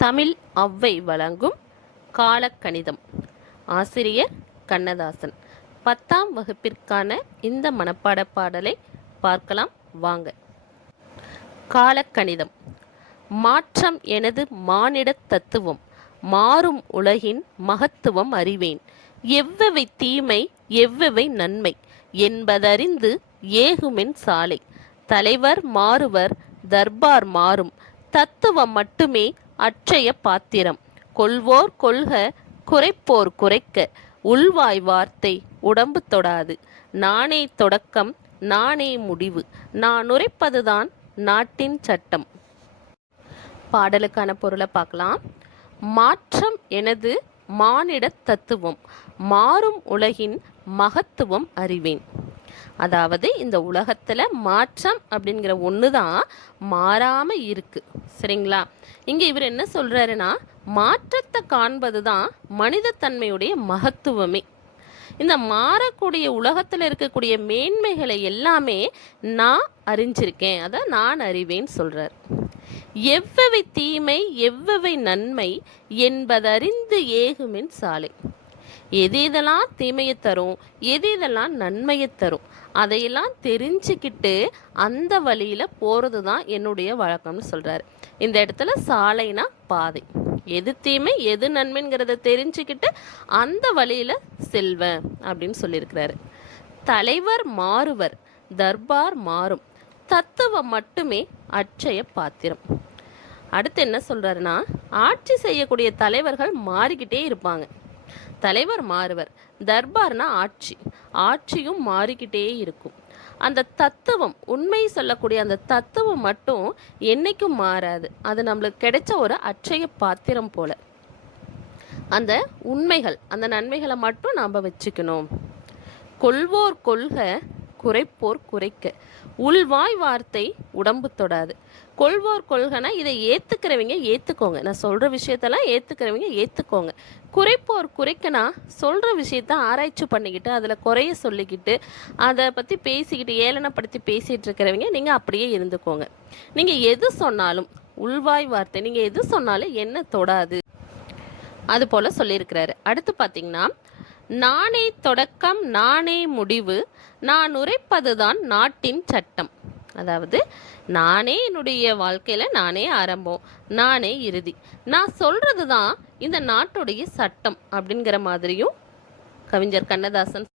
தமிழ் ஔவை வழங்கும் காலக்கணிதம். ஆசிரியர் கண்ணதாசன். 10ஆம் வகுப்பிற்கான இந்த மனப்பாட பாடலை பார்க்கலாம் வாங்க. காலக்கணிதம். மாற்றம் எனது மானிடத் தத்துவம், மாறும் உலகின் மகத்துவம் அறிவேன். எவ்வவை தீமை எவ்வவை நன்மை என்பதறிந்து ஏகுமென் சாலை. தலைவர் மாறுவர் தர்பார் மாறும், தத்துவம் மட்டுமே அற்றைய பாத்திரம். கொள்வோர் கொள்க குறைப்போர் குறைக்க, உள்வாய் வார்த்தை உடம்பு தொடாது. நானே தொடக்கம் நானே முடிவு, நான் உரைப்பதுதான் நாட்டின் சட்டம். பாடலுக்கான பொருளை பார்க்கலாம். மாற்றம் எனது மானிட தத்துவம், மாறும் உலகின் மகத்துவம் அறிவேன். அதாவது இந்த உலகத்தில் மாற்றம் அப்படிங்கிற ஒன்று தான் மாறாமல் இருக்குது. சரிங்களா? இங்கே இவர் என்ன சொல்கிறாருன்னா, மாற்றத்தை காண்பது தான் மனிதத்தன்மையுடைய மகத்துவமே. இந்த மாறக்கூடிய உலகத்தில் இருக்கக்கூடிய மேன்மைகளை எல்லாமே நான் அறிஞ்சிருக்கேன், அதை நான் அறிவேன்னு சொல்கிறார். எவ்வவை தீமை எவ்வவை நன்மை என்பதறிந்து ஏகுமென் சாலை. எது இதெல்லாம் தீமையை தரும், எது இதெல்லாம் நன்மையை தரும், அதையெல்லாம் தெரிஞ்சுக்கிட்டு அந்த வழியில் போகிறது தான் என்னுடைய வழக்கம்னு சொல்கிறாரு. இந்த இடத்துல சாலைனா பாதை. எது தீமை எது நன்மைங்கிறத தெரிஞ்சுக்கிட்டு அந்த வழியில் செல்வேன் அப்படின்னு சொல்லியிருக்கிறாரு. தலைவர் மாறுவர் தர்பார் மாறும், தத்துவம் மட்டுமே அற்றைய பாத்திரம். அடுத்து என்ன சொல்கிறாருன்னா, ஆட்சி செய்யக்கூடிய தலைவர்கள் மாறிக்கிட்டே இருப்பாங்க. தலைவர் மாறுவர், தர்பார்னா ஆட்சி, ஆட்சியும் மாறிக்கிட்டே இருக்கும். அந்த தத்துவம், உண்மை சொல்லக்கூடிய அந்த தத்துவம் மட்டும் என்னைக்கும் மாறாது. அது நம்மளுக்கு கிடைச்ச ஒரு அற்றைய பாத்திரம் போல. அந்த உண்மைகள் அந்த நன்மைகளை மட்டும் நாம் வச்சுக்கணும். கொள்வோர் கொள்க குறைப்போர் குறைக்க, உள்வாய் வார்த்தை உடம்பு தொடாது. கொள்வோர் கொள்கைனா இதை ஏற்றுக்கிறவங்க ஏற்றுக்கோங்க, நான் சொல்கிற விஷயத்தெல்லாம் ஏற்றுக்கிறவங்க ஏற்றுக்கோங்க. குறைப்போர் குறைக்கனா சொல்கிற விஷயத்த ஆராய்ச்சி பண்ணிக்கிட்டு அதில் குறைய சொல்லிக்கிட்டு அதை பற்றி பேசிக்கிட்டு ஏளனப்படுத்தி பேசிகிட்டு இருக்கிறவங்க நீங்கள் அப்படியே இருந்துக்கோங்க. நீங்கள் எது சொன்னாலும் உள்வாய் வார்த்தை, நீங்கள் எது சொன்னாலும் என்ன தொடாது, அது போல் சொல்லியிருக்கிறாரு. அடுத்து பார்த்திங்கன்னா, நானே தொடக்கம் நானே முடிவு, நான் உரைப்பதுதான் நாட்டின் சட்டம். அதாவது நானே என்னுடைய வாழ்க்கையில் நானே ஆரம்பம் நானே இறுதி, நான் சொல்கிறது தான் இந்த நாட்டுடைய சட்டம் அப்படிங்கிற மாதிரியும் கவிஞர் கண்ணதாசன்